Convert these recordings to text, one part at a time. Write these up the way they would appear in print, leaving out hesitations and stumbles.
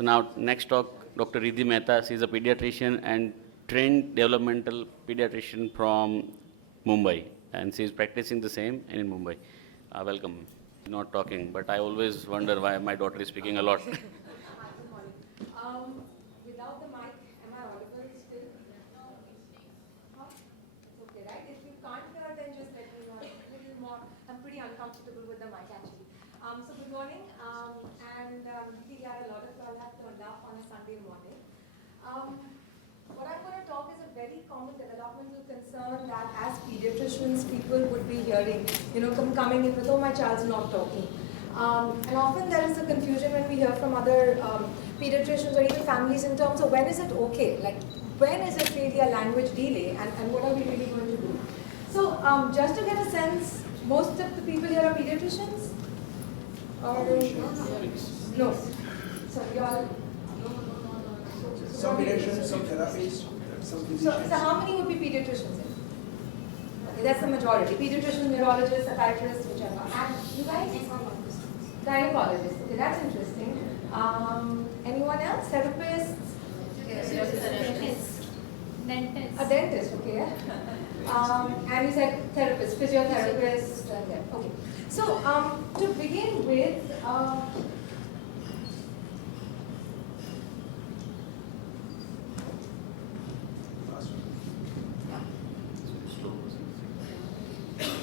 So now next talk, Dr. Riddhi Mehta. She is a pediatrician and trained developmental pediatrician from Mumbai, and she is practicing the same in Mumbai. Welcome. Not talking, but I always wonder why my daughter is speaking a lot. Without the mic, am I audible still? Huh? It's okay, right? If you can't hear, then just let me know. A little more. I'm pretty uncomfortable with the mic actually. So good morning, and we had a lot of y'all have turned up on a Sunday morning. What I'm going to talk is a very common developmental concern that as pediatricians people would be hearing, coming in with, oh, my child's not talking. And often there is a confusion when we hear from other pediatricians or even families in terms of when is it okay, like when is it really a language delay, and what are we really going to do. So just to get a sense, most of the people here are pediatricians? Or no? So you all? Some pediatricians, some therapists, some physicians. So how many would be pediatricians? Okay, that's the majority. Pediatricians, neurologists, psychiatrists, whichever. And you guys? Gynecologists. Okay, that's interesting. Anyone else? Therapists? Dentist. A dentist, okay. And you said therapist, physiotherapist. Okay. So to begin with,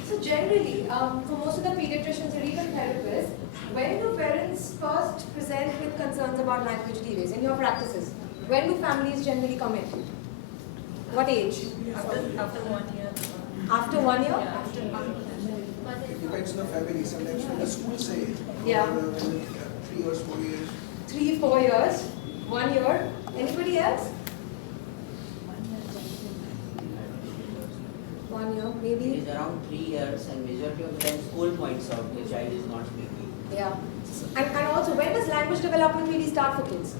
so generally, for most of the pediatricians or even therapists, when do parents first present with concerns about language delays in your practices? When do families generally come in? What age? After 1 year. After 1 year? Yeah, after 1 year. It depends on the family. Sometimes when the school say, Yeah. when 3 years, 4 years. 3, 4 years, 1 year. Anybody else? 1 year, It maybe. is around 3 years, and majority of the time school points out the child is not speaking. Yeah. And also, when does language development really start for kids?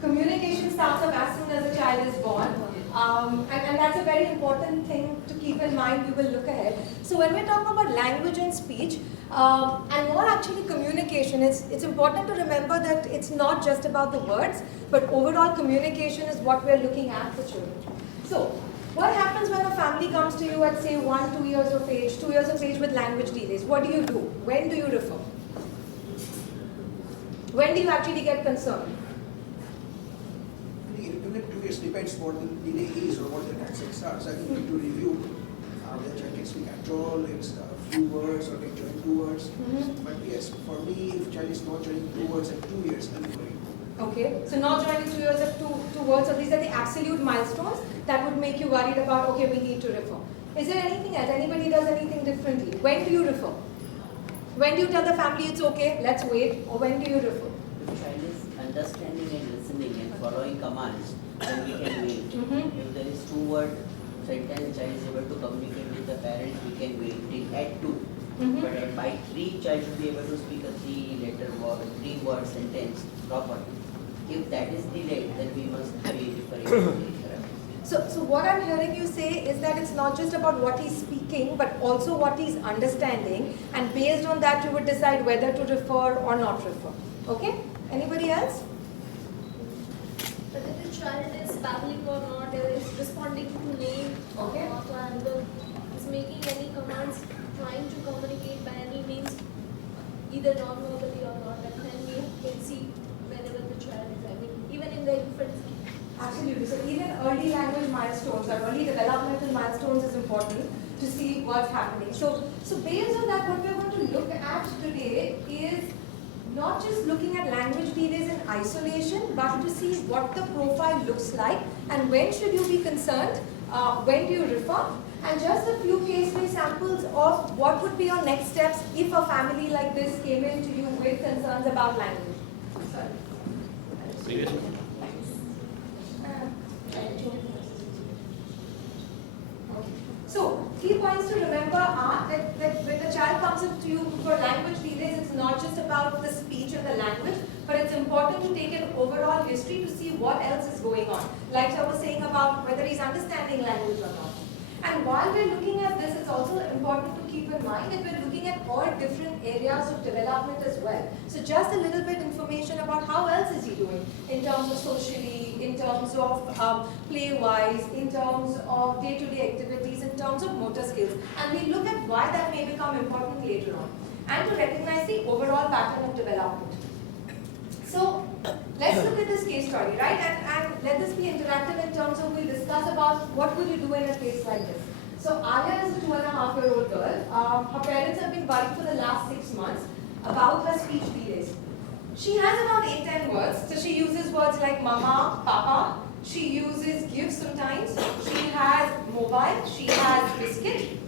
Communication starts up as soon as the child is born. And that's a very important thing to keep in mind. We will look ahead. So when we're talking about language and speech, and more actually communication, it's important to remember that it's not just about the words, but overall communication is what we're looking at for children. So what happens when a family comes to you at say 1, 2 years of age, 2 years of age with language delays? What do you do? When do you refer? When do you actually get concerned? Even 2 years depends what the delay is or what the accent starts. I think we need to review. The child can speak at all, it's a few words or can join 2 words. But yes, for me, if child is not joining 2 words at 2 years, I'm worried. Okay, so not joining 2 years of two words, so these are the absolute milestones that would make you worried about, okay, we need to refer. Is there anything else? Anybody does anything differently? When do you refer? When do you tell the family it's okay, let's wait, or when do you refer? If child is understanding and listening and following commands, then we can wait. If there is 2-word sentence, child is able to communicate with the parents, we can wait till at 2. But by 3, child should be able to speak a 3-letter word, 3-word sentence properly. If that is delayed, then we must be referring. So what I'm hearing you say is that it's not just about what he's speaking, but also what he's understanding, and based on that you would decide whether to refer or not refer. Okay? Anybody else? Whether the child is babbling or not, or is responding to name, Okay. or to animal, is making any commands, trying to communicate by any means, either non-verbally or not, and then we can see whenever the child is, even in the infancy. Absolutely. So even early language milestones or early developmental milestones is important to see what's happening. So based on that, what we're going to look at today is not just looking at language delays in isolation, but to see what the profile looks like and when should you be concerned, when do you refer, and just a few case study samples of what would be your next steps if a family like this came in to you with concerns about language. Sorry. Previous one. So, key points to remember are that when a child comes up to you for language delays, it's not just about the speech or the language, but it's important to take an overall history to see what else is going on. Like I was saying about whether he's understanding language or not. And while we're looking at this, it's also important to keep in mind that we're looking at all different areas of development as well. So just a little bit information about how else is he doing in terms of socially, in terms of play-wise, in terms of day-to-day activities, in terms of motor skills. And we look at why that may become important later on. And to recognize the overall pattern of development. So let's look at this case study, right? And let this be interactive in terms of we'll discuss about what would you do in a case like this. So Alia is a 2.5-year-old girl. Her parents have been worried for the last 6 months about her speech delays. She has about 8-10 words. So she uses words like mama, papa. She uses give sometimes. She has mobile. She has biscuit.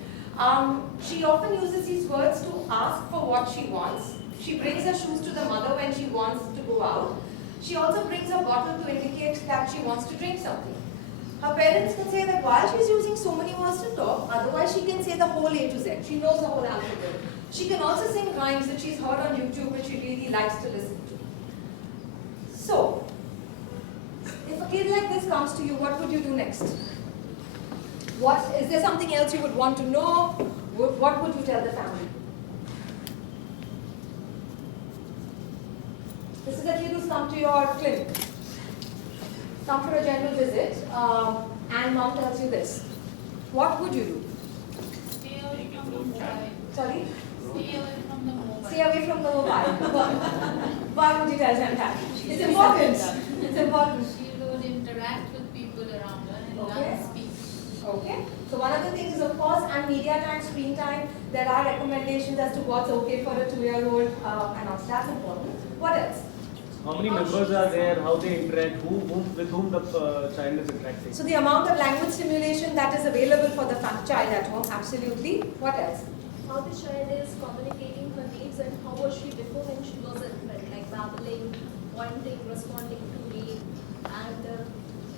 She often uses these words to ask for what she wants. She brings her shoes to the mother when she wants to go out. She also brings a bottle to indicate that she wants to drink something. Her parents can say that while she's using so many words to talk, otherwise she can say the whole A to Z. She knows the whole alphabet. She can also sing rhymes that she's heard on YouTube which she really likes to listen to. So, if a kid like this comes to you, what would you do next? Is there something else you would want to know? What would you tell the family? This is a kid who's come to your clinic, come for a general visit, and mom tells you this. What would you do? Stay away from the mobile. Sorry? Stay away from the mobile. Stay away from the mobile. Why would you tell them that? It's important. It's important. She would interact with people around her and Okay. learn speech. Okay. So one of the things is, of course, and media time, screen time, there are recommendations as to what's okay for a 2-year-old, and also that's important. What else? How many members are there, how they interact, with whom the child is interacting? So the amount of language stimulation that is available for the child at home, absolutely. What else? How the child is communicating her needs and how was she before when she was infant, like babbling, pointing, responding to me, and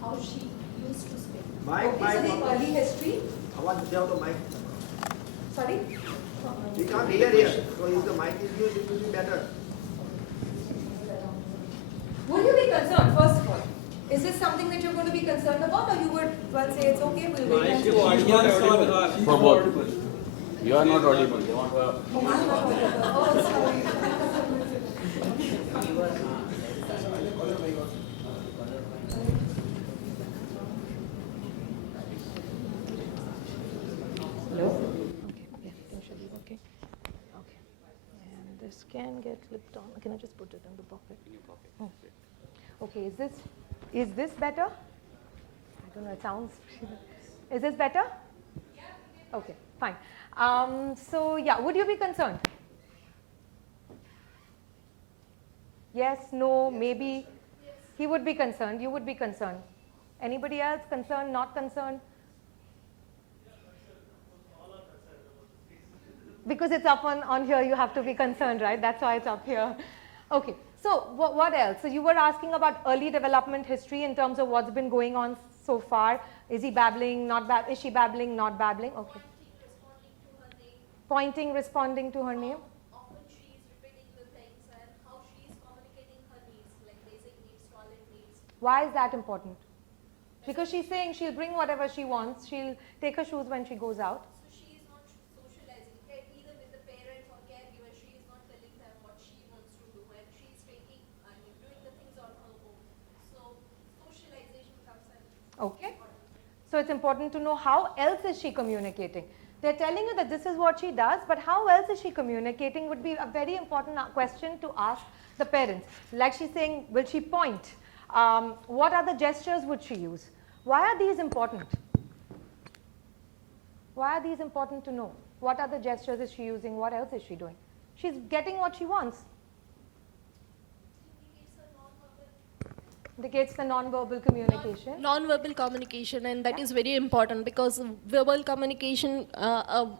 how she used to speak. Mike, Okay, so the early history. I want to tell the mic. Sorry? We can't hear here. So if the mic is used, it will be better. Would you be concerned, first of all? Is this something that you're going to be concerned about, or you would well say it's okay, we'll wait and see? For both. You are not audible. They want to Oh, I'm not audible. Oh, sorry. We were, Hello? Okay, yeah, that should be okay. Okay. And this can get flipped on. Can I just put it in the pocket? Oh. Okay, is this better? I don't know, it sounds, is this better? Yeah. Okay, fine. So yeah, would you be concerned? Yes, no, maybe. He would be concerned, you would be concerned. Anybody else concerned, not concerned? Because it's up on here, you have to be concerned, right? That's why it's up here. Okay, so what else? So you were asking about early development history in terms of what's been going on so far. Is he babbling, not babbling? Is she babbling, not babbling? Okay. Pointing, responding to her name. Often she is repeating the things and how she is communicating her needs, like basic needs, toilet needs. Why is that important? Because she's saying she'll bring whatever she wants. She'll take her shoes when she goes out. So she is not socializing, either with the parents or caregiver. She is not telling them what she wants to do, and she is taking and doing the things on her own. So socialization comes in. Okay. So it's important to know how else is she communicating. They're telling you that this is what she does, but how else is she communicating would be a very important question to ask the parents. Like she's saying, will she point? What other gestures would she use? Why are these important? Why are these important to know? What other gestures is she using? What else is she doing? She's getting what she wants. Indicates the non-verbal communication. Non-verbal communication, and that is very important because verbal communication,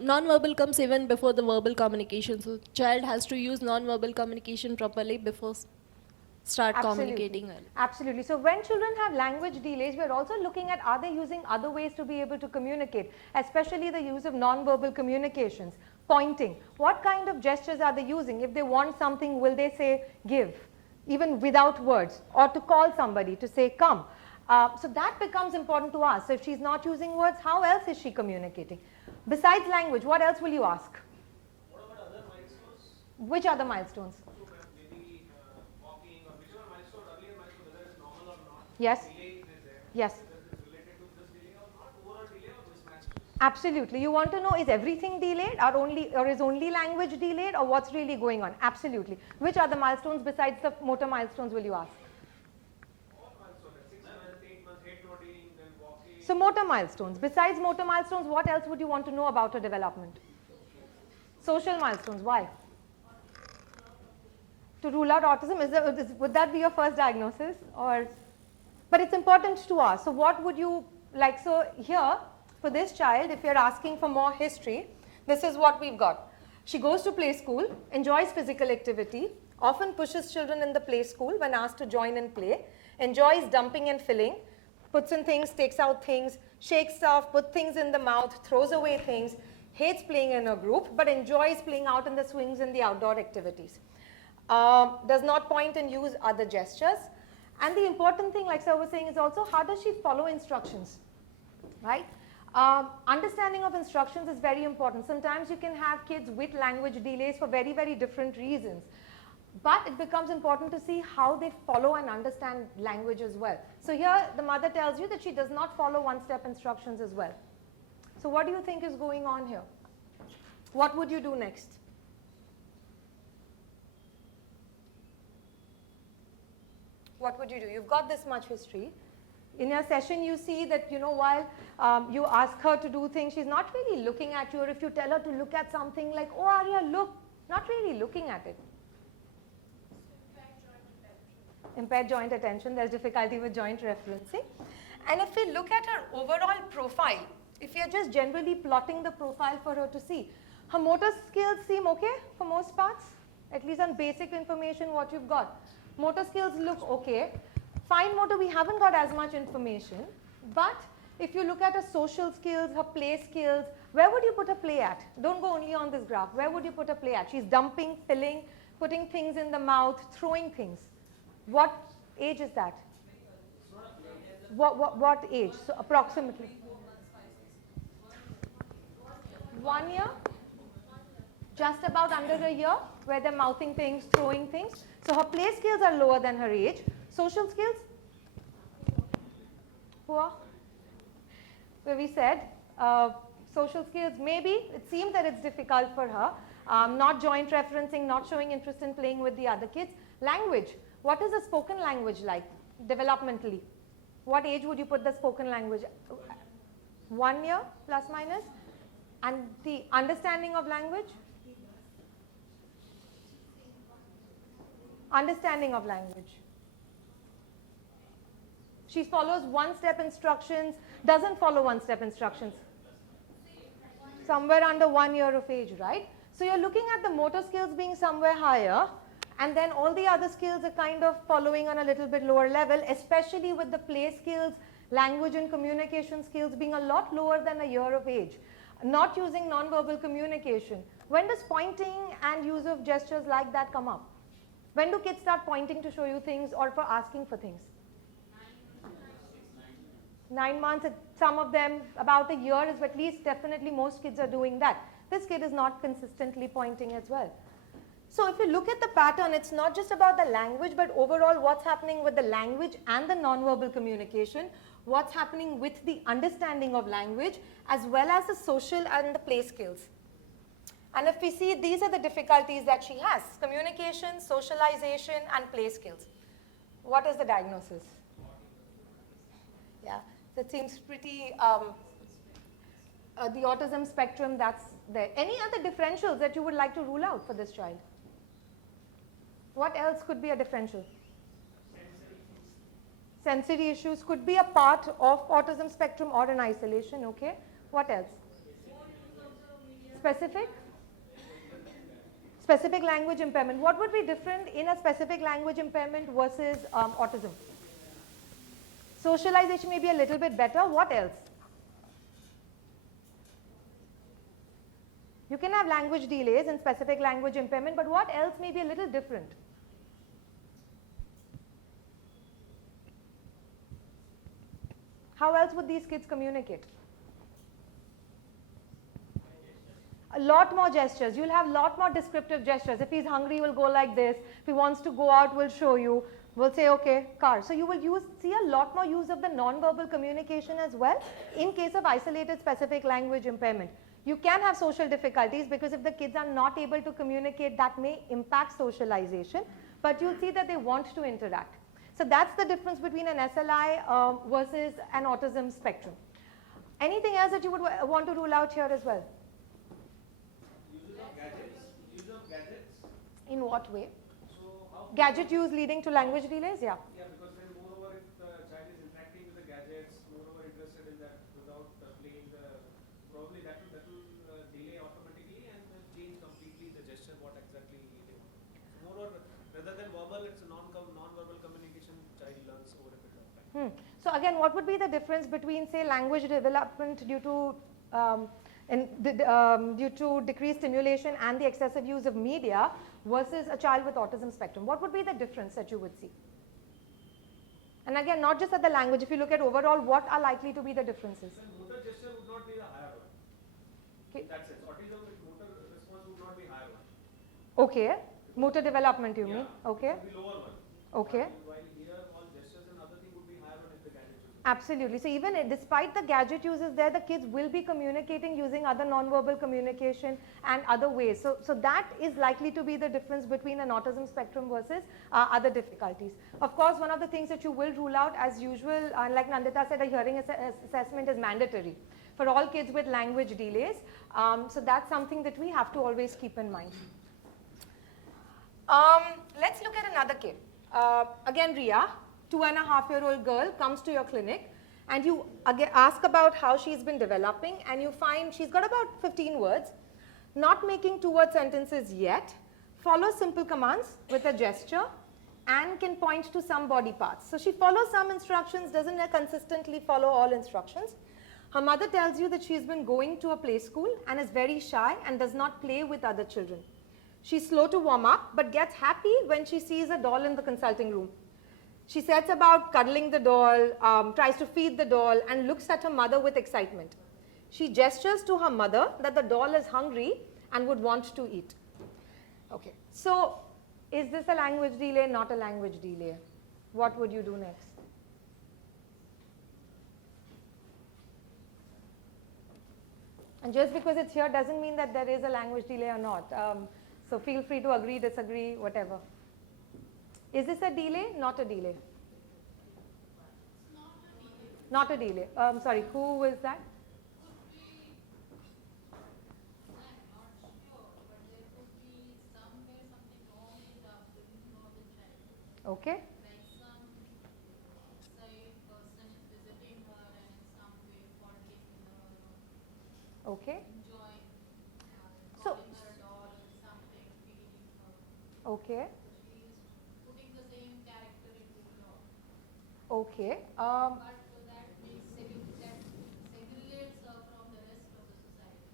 non-verbal comes even before the verbal communication. So child has to use non-verbal communication properly before start communicating. Absolutely. So when children have language delays, we're also looking at are they using other ways to be able to communicate, especially the use of non-verbal communications, pointing. What kind of gestures are they using? If they want something, will they say give? Even without words, or to call somebody to say come. So that becomes important to ask. So if she's not using words, how else is she communicating? Besides language, what else will you ask? What about other milestones? Which other milestones? So maybe walking or whichever milestone, earlier milestone, whether it's normal or not. Yes. Delay is there. Yes. Whether it's related to this delay or not, overall delay or mismatch. Absolutely. You want to know, is everything delayed or is only language delayed, or what's really going on? Absolutely. Which other milestones besides the motor milestones will you ask? All milestones, 6 months, 8 months, head nodding, then walking. So motor milestones. Besides motor milestones, what else would you want to know about her development? Social milestones. Why? To rule out autism. Would that be your first diagnosis? But it's important to ask. So what would you like? So here, for this child, if you're asking for more history, this is what we've got. She goes to play school, enjoys physical activity, often pushes children in the play school when asked to join and play, enjoys dumping and filling, puts in things, takes out things, shakes stuff, puts things in the mouth, throws away things, hates playing in a group, but enjoys playing out in the swings and the outdoor activities. Does not point and use other gestures. And the important thing, like Sir was saying, is also how does she follow instructions, right? Understanding of instructions is very important. Sometimes you can have kids with language delays for very, very different reasons. But it becomes important to see how they follow and understand language as well. So here the mother tells you that she does not follow one-step instructions as well. So what do you think is going on here? What would you do next? What would you do? You've got this much history. In your session, you see that, while you ask her to do things, she's not really looking at you. Or if you tell her to look at something like, oh, Arya, look, not really looking at it. Impaired joint attention. There's difficulty with joint referencing. And if we look at her overall profile, if you're just generally plotting the profile for her to see, her motor skills seem okay for most parts, at least on basic information what you've got. Motor skills look okay. Fine motor, we haven't got as much information, but if you look at her social skills, her play skills, where would you put her play at? Don't go only on this graph. Where would you put her play at? She's dumping, filling, putting things in the mouth, throwing things. What age is that? What age? So approximately 1 year? Just about under a year, where they're mouthing things, throwing things. So her play skills are lower than her age. Social skills? Poor. Where we said social skills, maybe it seems that it's difficult for her. Not joint referencing, not showing interest in playing with the other kids. Language. What is a spoken language like developmentally? What age would you put the spoken language? 1 year plus minus? And the understanding of language? Understanding of language. She follows one-step instructions, doesn't follow one-step instructions. Somewhere under 1 year of age, right? So you're looking at the motor skills being somewhere higher, and then all the other skills are kind of following on a little bit lower level, especially with the play skills, language and communication skills being a lot lower than a year of age. Not using non-verbal communication. When does pointing and use of gestures like that come up? When do kids start pointing to show you things or for asking for things? 9 months. Some of them about a year is at least definitely most kids are doing that. This kid is not consistently pointing as well. So if you look at the pattern, it's not just about the language, but overall what's happening with the language and the non-verbal communication, what's happening with the understanding of language, as well as the social and the play skills. And if we see, these are the difficulties that she has: communication, socialization, and play skills. What is the diagnosis? Yeah, that seems pretty, the autism spectrum, that's there. Any other differentials that you would like to rule out for this child? What else could be a differential? Sensory issues could be a part of autism spectrum or an isolation, okay? What else? Specific? Specific language impairment. What would be different in a specific language impairment versus autism? Socialization may be a little bit better. What else? You can have language delays in specific language impairment, but what else may be a little different? How else would these kids communicate? A lot more gestures. You'll have a lot more descriptive gestures. If he's hungry, we'll go like this. If he wants to go out, we'll show you. We'll say, okay, car. So you will see a lot more use of the non-verbal communication as well in case of isolated specific language impairment. You can have social difficulties because if the kids are not able to communicate, that may impact socialization, but you'll see that they want to interact. So that's the difference between an SLI versus an autism spectrum. Anything else that you would want to rule out here as well? Use of gadgets. Use of gadgets. In what way? So how? Gadget use leading to language delays? Yeah. Yeah, because then moreover if the child is interacting with the gadgets, moreover interested in that without playing probably that will delay automatically and will change completely the gesture what exactly they want. Moreover, rather than verbal, it's a non-verbal communication child learns over a period of time. So again, what would be the difference between, say, language development due to decreased stimulation and the excessive use of media versus a child with autism spectrum? What would be the difference that you would see? And again, not just at the language, if you look at overall, what are likely to be the differences? So motor gesture would not be the higher one. Okay. In that sense, autism with motor response would not be higher one. Okay. Motor development, you mean? Okay. It would be lower one. Okay. While here all gestures and other thing would be higher one if the gadget uses. Absolutely. So even despite the gadget uses there, the kids will be communicating using other non-verbal communication and other ways. So that is likely to be the difference between an autism spectrum versus other difficulties. Of course, one of the things that you will rule out as usual, like Nandita said, a hearing assessment is mandatory for all kids with language delays. So that's something that we have to always keep in mind. Let's look at another kid. Again, Ria, 2.5-year-old girl comes to your clinic and you again ask about how she's been developing and you find she's got about 15 words, not making 2-word sentences yet, follows simple commands with a gesture and can point to some body parts. So she follows some instructions, doesn't consistently follow all instructions. Her mother tells you that she's been going to a play school and is very shy and does not play with other children. She's slow to warm up but gets happy when she sees a doll in the consulting room. She sets about cuddling the doll, tries to feed the doll and looks at her mother with excitement. She gestures to her mother that the doll is hungry and would want to eat. Okay, so is this a language delay, not a language delay? What would you do next? And just because it's here doesn't mean that there is a language delay or not. So feel free to agree, disagree, whatever. Is this a delay? Not a delay. Not a delay. Sorry, who was that? Okay. Like some say person is visiting her and in some way for taking her Okay. enjoying So- calling her doll or something, feeding her. Okay. She is putting the same character into the doll. Okay. But that makes segregates her from the rest of the society.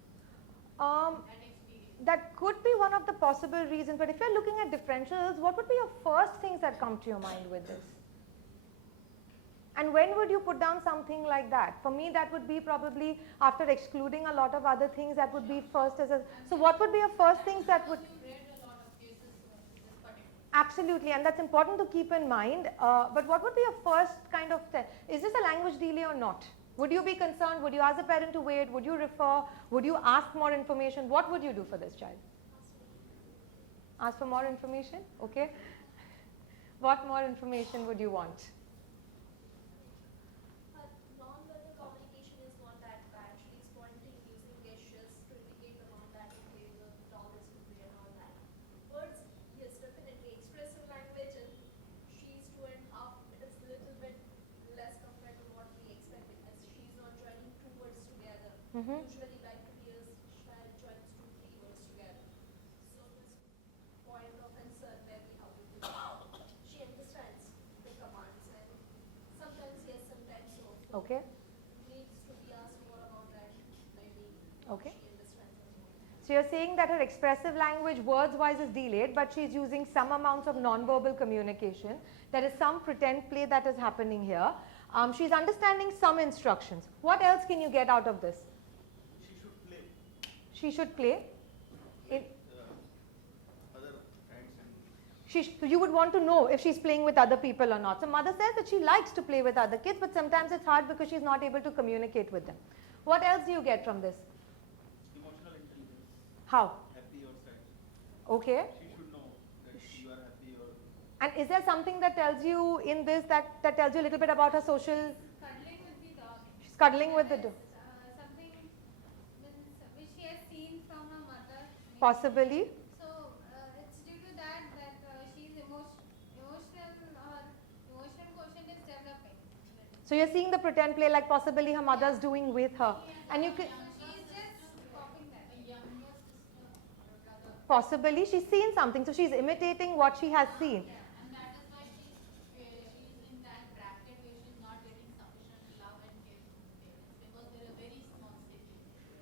That experience. That could be one of the possible reasons, but if you're looking at differentials, what would be your first things that come to your mind with this? And when would you put down something like that? For me, that would be probably after excluding a lot of other things, that would be first as a, so what would be your first things that would? You read a lot of cases this particular. Absolutely, and that's important to keep in mind, but what would be your first kind of, is this a language delay or not? Would you be concerned? Would you ask the parent to wait? Would you refer? Would you ask more information? What would you do for this child? Ask for more information? Okay. What more information would you want? Non-verbal communication is not that bad. Actually, it's pointing using gestures to indicate the amount that okay, the doll is hungry and all that. Words, yes, definitely. Expressive language, and she's 2.5. It is a little bit less compared to what we expect because she's not joining 2 words together. Usually, like to hear child joins 2-3 words together. So this point of concern where we have to do that. She understands the commands and sometimes yes, sometimes no. So Okay. needs to be asked more about that, maybe. Okay. She understands it more. So you're saying that her expressive language words-wise is delayed, but she's using some amounts of non-verbal communication. There is some pretend play that is happening here. She's understanding some instructions. What else can you get out of this? She should play. She should play. It, Other friends and you would want to know if she's playing with other people or not. So mother says that she likes to play with other kids, but sometimes it's hard because she's not able to communicate with them. What else do you get from this? emotional intelligence, How? happy or sad. Okay. She should know that you are happy or And is there something that tells you in this that tells you a little bit about her social? Cuddling with the dog. She's cuddling with the dog. Something which she has seen from her mother. maybe. Possibly. So it's due to that she's emotional or emotional quotient is developing. So you're seeing the pretend play like possibly her mother's doing with her. And you can, She's just copying that. A younger sister or a brother. possibly she's seen something. So she's imitating what she has seen. And that is why she's in that bracket where she's not getting sufficient love and care from the parents because they're a very small city.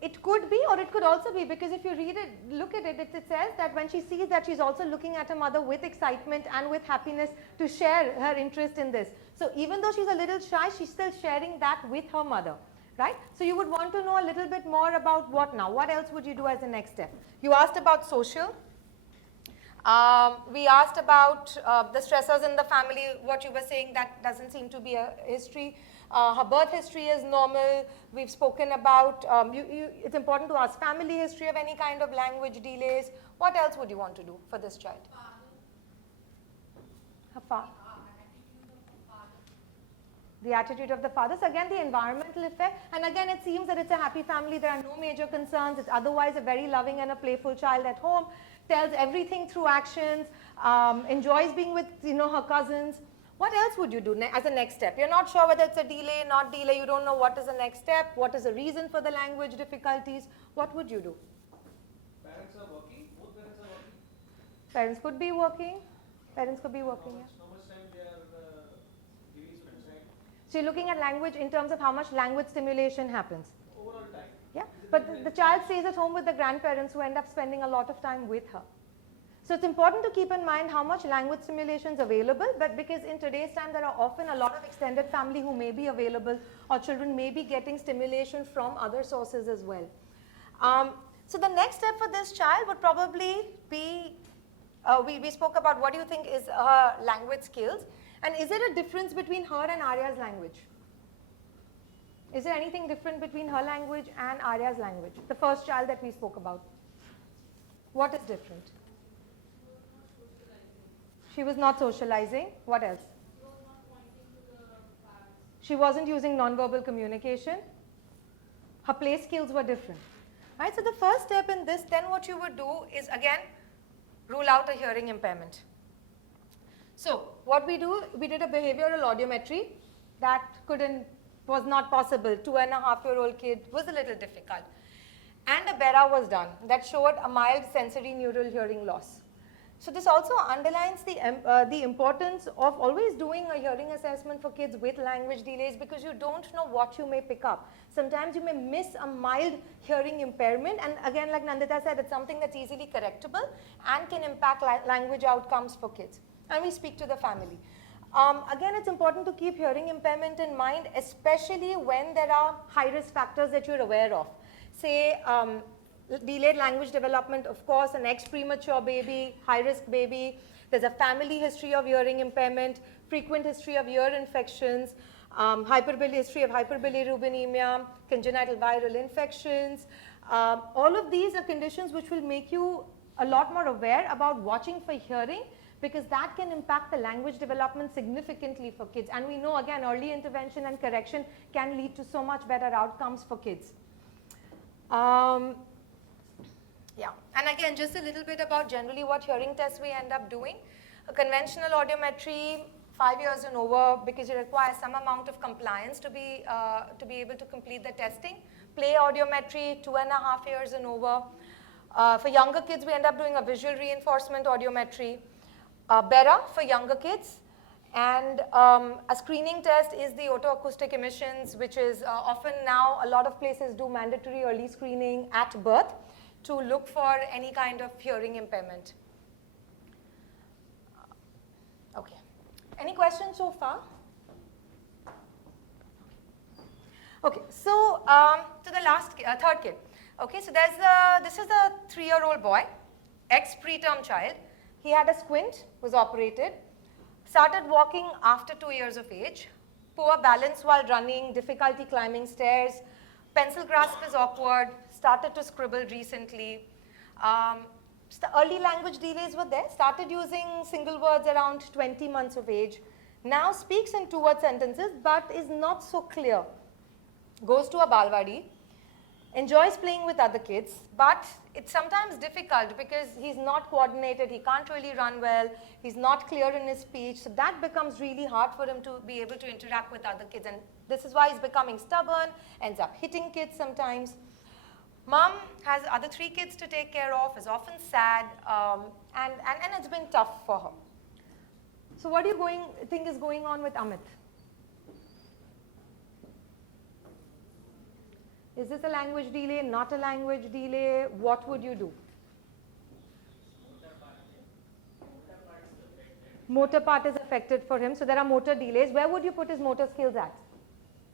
It could be, or it could also be, because if you read it, look at it, it says that when she sees that she's also looking at her mother with excitement and with happiness to share her interest in this. So even though she's a little shy, she's still sharing that with her mother, right? So you would want to know a little bit more about what now? What else would you do as the next step? You asked about social. We asked about the stressors in the family, what you were saying, that doesn't seem to be a history. Her birth history is normal. We've spoken about, it's important to ask family history of any kind of language delays. What else would you want to do for this child? Her father. The attitude of the father. So again, the environmental effect. And again, it seems that it's a happy family. There are no major concerns. It's otherwise a very loving and a playful child at home. Tells everything through actions. Enjoys being with her cousins. What else would you do as a next step? You're not sure whether it's a delay, not delay. You don't know what is the next step. What is the reason for the language difficulties? What would you do? Parents are working, both parents are working. Parents could be working. Parents could be working, yeah. How much time they are giving to the child? So you're looking at language in terms of how much language stimulation happens. Overall time. Yeah, but the child stays at home with the grandparents who end up spending a lot of time with her. So it's important to keep in mind how much language stimulation is available, but because in today's time there are often a lot of extended family who may be available, or children may be getting stimulation from other sources as well. So the next step for this child would probably be, we spoke about what do you think is her language skills, and is there a difference between her and Arya's language? Is there anything different between her language and Arya's language? The first child that we spoke about. What is different? She was not socializing. What else? She wasn't using nonverbal communication. Her play skills were different. Right? So the first step in this, then what you would do is again, rule out a hearing impairment. So what we do, we did a behavioral audiometry that was not possible. 2.5-year-old kid was a little difficult. And a BERA was done that showed a mild sensory neural hearing loss. So this also underlines the importance of always doing a hearing assessment for kids with language delays, because you don't know what you may pick up. Sometimes you may miss a mild hearing impairment, and again, like Nandita said, it's something that's easily correctable and can impact language outcomes for kids. And we speak to the family. Again, it's important to keep hearing impairment in mind, especially when there are high-risk factors that you're aware of. Say, delayed language development, of course, an ex-premature baby, high-risk baby. There's a family history of hearing impairment, frequent history of ear infections, history of hyperbilirubinemia, congenital viral infections. All of these are conditions which will make you a lot more aware about watching for hearing, because that can impact the language development significantly for kids. And we know, again, early intervention and correction can lead to so much better outcomes for kids. Yeah, and again, just a little bit about generally what hearing tests we end up doing. A conventional audiometry, 5 years and over, because it requires some amount of compliance to be able to complete the testing. Play audiometry, 2.5 years and over. For younger kids, we end up doing a visual reinforcement audiometry. BERA for younger kids. And a screening test is the otoacoustic emissions, which is often now a lot of places do mandatory early screening at birth to look for any kind of hearing impairment. Okay. Any questions so far? Okay, so to the third kid. Okay, so this is a 3-year-old boy, ex-preterm child. He had a squint, was operated, started walking after 2 years of age, poor balance while running, difficulty climbing stairs, pencil grasp is awkward, started to scribble recently. Early language delays were there, started using single words around 20 months of age. Now speaks in 2-word sentences but is not so clear. Goes to a balwadi, enjoys playing with other kids, but it's sometimes difficult because he's not coordinated, he can't really run well, he's not clear in his speech, so that becomes really hard for him to be able to interact with other kids, and this is why he's becoming stubborn, ends up hitting kids sometimes. Mom has other 3 kids to take care of, is often sad, and it's been tough for her. So what do you think is going on with Amit? Is this a language delay, not a language delay? What would you do? Motor part is affected for him, so there are motor delays. Where would you put his motor skills at?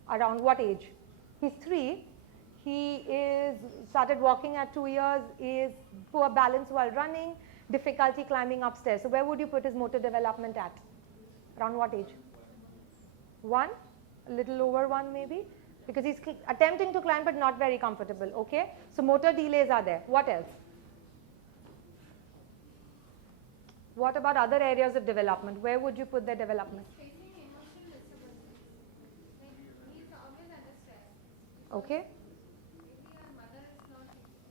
Around what age? He's 3. He is started walking at 2 years, is poor balance while running, difficulty climbing upstairs. So where would you put his motor development at? Around what age? 1? A little over 1 maybe? Because he's attempting to climb but not very comfortable, okay? So motor delays are there. What else? What about other areas of development? Where would you put their development? Facing emotional disturbances. Like he is always under stress. Okay?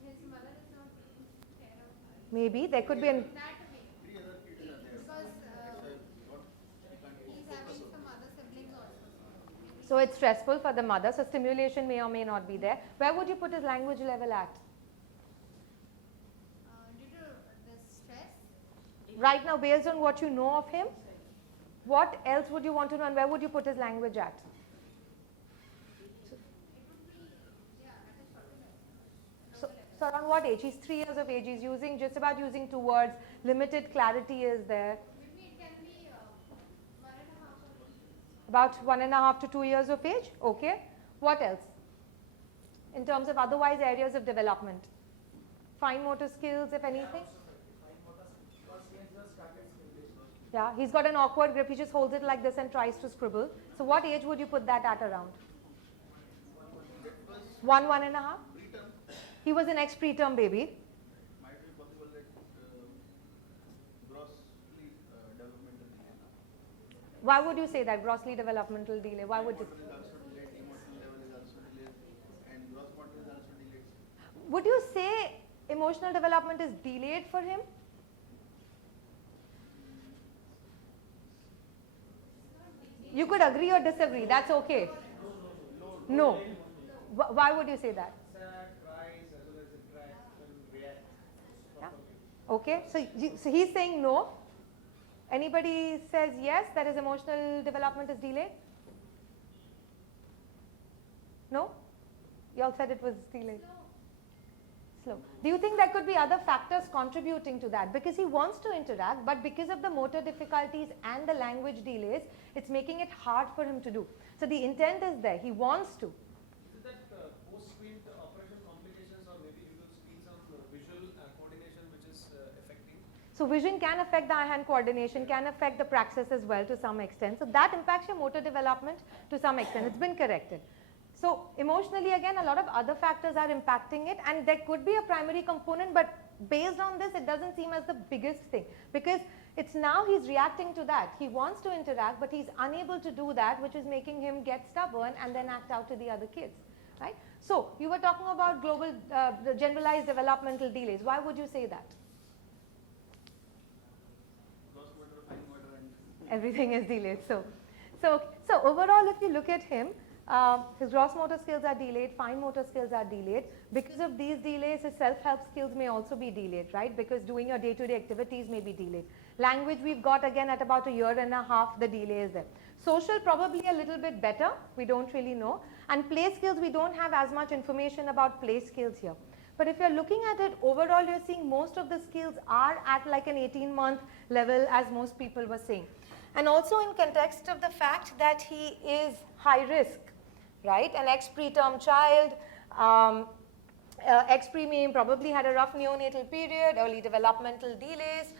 Maybe his mother is not taking care of her. Maybe. There could be an... That way. Because he's having some other siblings also. So it's stressful for the mother, so stimulation may or may not be there. Where would you put his language level at? Due to the stress, Right now, based on what you know of him, what else would you want to know and where would you put his language at? So around what age? He's 3 years of age, he's just about using 2 words, limited clarity is there. maybe it can be 1.5 or 2. About 1.5 to 2 years of age, okay. What else? In terms of otherwise areas of development? Fine motor skills, if anything? Yeah, he's got an awkward grip, he just holds it like this and tries to scribble. So what age would you put that at around? 1.5? He was an ex-preterm baby. Might be possible that grossly developmental delay. Why would you say that, grossly developmental delay? Why would you? Motor is also delayed, emotional level is also delayed, and gross motor is also delayed. Would you say emotional development is delayed for him? You could agree or disagree, that's okay. No. Why would you say that? Tries as well as interact and react. Yeah. Okay, so he's saying no. Anybody says yes, that his emotional development is delayed? No? You all said it was delayed. Slow. Do you think there could be other factors contributing to that? Because he wants to interact, but because of the motor difficulties and the language delays, it's making it hard for him to do. So the intent is there, he wants to. Is it that post-squint operation complications or maybe you will see some visual coordination which is affecting? So vision can affect the eye-hand coordination, can affect the praxis as well to some extent. So that impacts your motor development to some extent. It's been corrected. So emotionally again, a lot of other factors are impacting it, and there could be a primary component, but based on this, it doesn't seem as the biggest thing, because it's now he's reacting to that. He wants to interact, but he's unable to do that, which is making him get stubborn and then act out to the other kids, right? So you were talking about global generalized developmental delays. Why would you say that? Gross motor, fine motor, and Everything is delayed. So overall, if you look at him, his gross motor skills are delayed, fine motor skills are delayed. Because of these delays, his self-help skills may also be delayed, right? Because doing your day-to-day activities may be delayed. Language we've got again at about 1.5 years, the delay is there. Social probably a little bit better, we don't really know. And play skills, we don't have as much information about play skills here. But if you're looking at it overall, you're seeing most of the skills are at like an 18-month level, as most people were saying. And also in context of the fact that he is high risk right? An ex-preterm child, ex-preemie probably had a rough neonatal period, early developmental delays,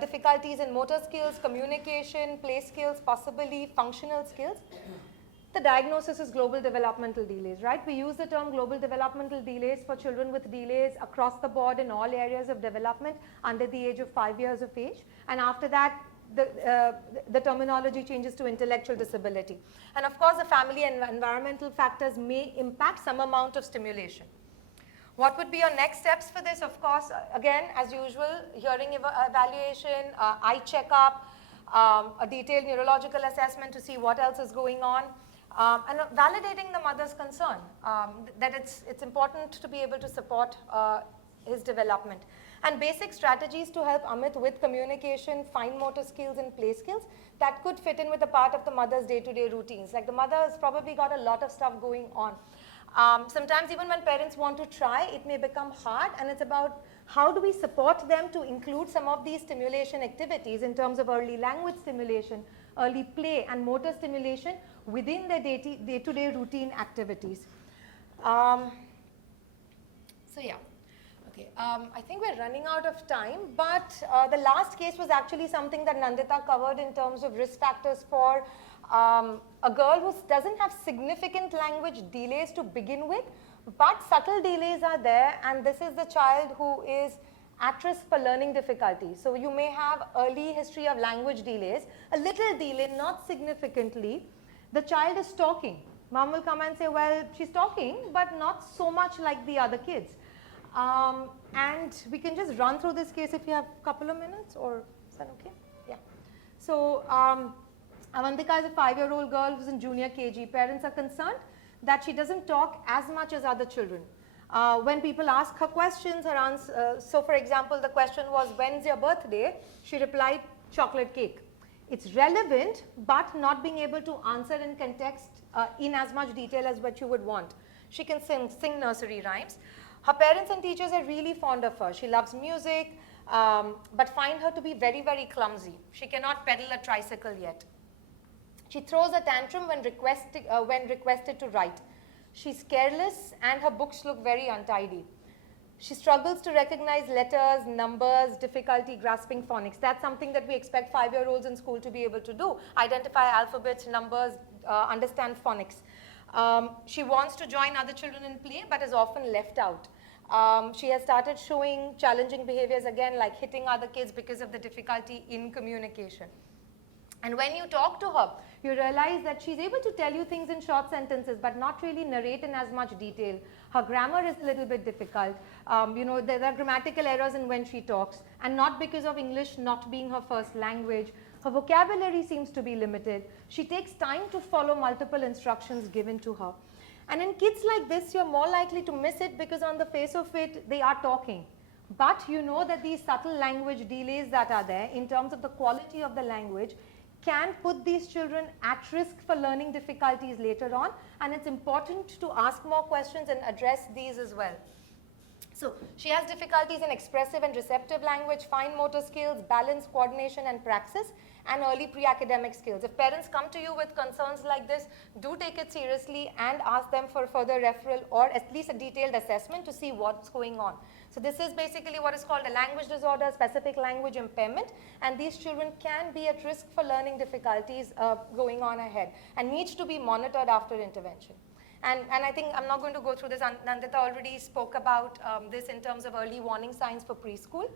difficulties in motor skills, communication, play skills, possibly functional skills. The diagnosis is global developmental delays, right? We use the term global developmental delays for children with delays across the board in all areas of development under the age of 5 years of age. And after that, the terminology changes to intellectual disability. And of course, the family and environmental factors may impact some amount of stimulation. What would be your next steps for this? Of course, again, as usual, hearing evaluation, eye checkup, a detailed neurological assessment to see what else is going on. And validating the mother's concern that it's important to be able to support his development. And basic strategies to help Amit with communication, fine motor skills and play skills that could fit in with a part of the mother's day-to-day routines. Like the mother has probably got a lot of stuff going on. Sometimes even when parents want to try, it may become hard, and it's about how do we support them to include some of these stimulation activities in terms of early language stimulation, early play and motor stimulation within their day-to-day routine activities. So yeah, okay. I think we're running out of time, but the last case was actually something that Nandita covered in terms of risk factors for a girl who doesn't have significant language delays to begin with, but subtle delays are there, and this is the child who is at risk for learning difficulties. So you may have early history of language delays, a little delay, not significantly. The child is talking. Mom will come and say, well, she's talking, but not so much like the other kids. And we can just run through this case if you have a couple of minutes, or is that okay? Yeah. So Avantika is a 5-year-old girl who's in junior KG. Parents are concerned that she doesn't talk as much as other children. When people ask her questions, her answer, so for example, the question was, when's your birthday? She replied, chocolate cake. It's relevant, but not being able to answer in context in as much detail as what you would want. She can sing nursery rhymes. Her parents and teachers are really fond of her. She loves music, but find her to be very, very clumsy. She cannot pedal a tricycle yet. She throws a tantrum when requested to write. She's careless and her books look very untidy. She struggles to recognize letters, numbers, difficulty grasping phonics. That's something that we expect 5-year-olds in school to be able to do. Identify alphabets, numbers, understand phonics. She wants to join other children in play, but is often left out. She has started showing challenging behaviors again, like hitting other kids because of the difficulty in communication. And when you talk to her, you realize that she's able to tell you things in short sentences, but not really narrate in as much detail. Her grammar is a little bit difficult. There are grammatical errors in when she talks, and not because of English not being her first language. Her vocabulary seems to be limited. She takes time to follow multiple instructions given to her. And in kids like this, you're more likely to miss it because on the face of it, they are talking. But you know that these subtle language delays that are there in terms of the quality of the language can put these children at risk for learning difficulties later on, and it's important to ask more questions and address these as well. So she has difficulties in expressive and receptive language, fine motor skills, balance, coordination and praxis, and early pre-academic skills. If parents come to you with concerns like this, do take it seriously and ask them for further referral or at least a detailed assessment to see what's going on. So this is basically what is called a language disorder, specific language impairment, and these children can be at risk for learning difficulties going on ahead and needs to be monitored after intervention. And I think I'm not going to go through this. Nandita already spoke about this in terms of early warning signs for preschool.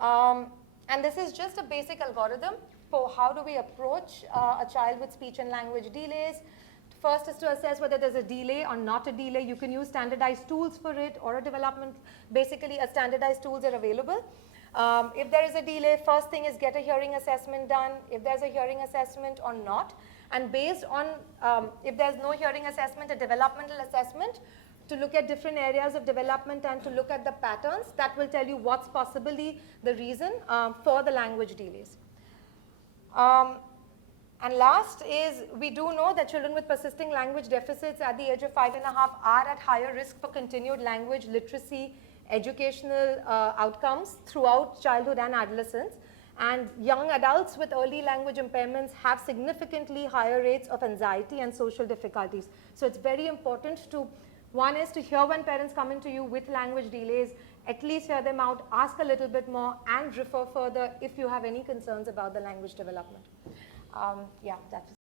And this is just a basic algorithm for how do we approach a child with speech and language delays. First is to assess whether there's a delay or not a delay. You can use standardized tools for it or a development. Basically, standardized tools are available. If there is a delay, first thing is get a hearing assessment done, if there's a hearing assessment or not. And based on, if there's no hearing assessment, a developmental assessment to look at different areas of development and to look at the patterns that will tell you what's possibly the reason for the language delays. And last is, we do know that children with persisting language deficits at the age of 5.5 are at higher risk for continued language literacy, educational outcomes throughout childhood and adolescence. And young adults with early language impairments have significantly higher rates of anxiety and social difficulties. So it's very important to, one is to hear when parents come into you with language delays, at least hear them out, ask a little bit more, and refer further if you have any concerns about the language development. Yeah, that's